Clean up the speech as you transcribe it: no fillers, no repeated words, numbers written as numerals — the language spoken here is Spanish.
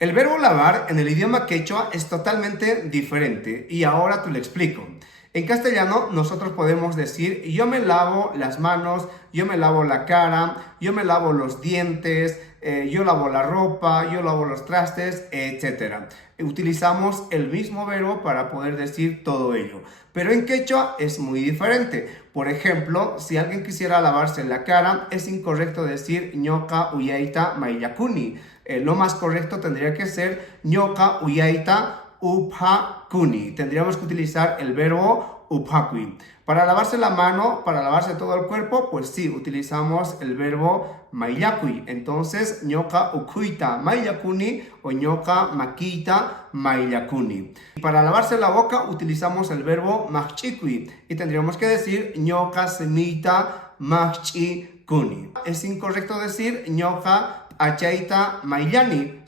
El verbo lavar en el idioma quechua es totalmente diferente y ahora te lo explico. En castellano nosotros podemos decir yo me lavo las manos, yo me lavo la cara, yo me lavo los dientes, yo lavo la ropa, yo lavo los trastes, etc. Utilizamos el mismo verbo para poder decir todo ello. Pero en quechua es muy diferente. Por ejemplo, si alguien quisiera lavarse la cara, es incorrecto decir ñoka uyaita mayakuni. Lo más correcto tendría que ser ñoka uyaita uphakuni. Tendríamos que utilizar el verbo uphakui. Para lavarse la mano, para lavarse todo el cuerpo, pues sí, utilizamos el verbo mayakui. Entonces, ñoka ukuita mayakuni o ñoka makita mayakuni. Para lavarse la boca, utilizamos el verbo machikui y tendríamos que decir ñoka semita machikuni. Es incorrecto decir ñoka achaita mayani.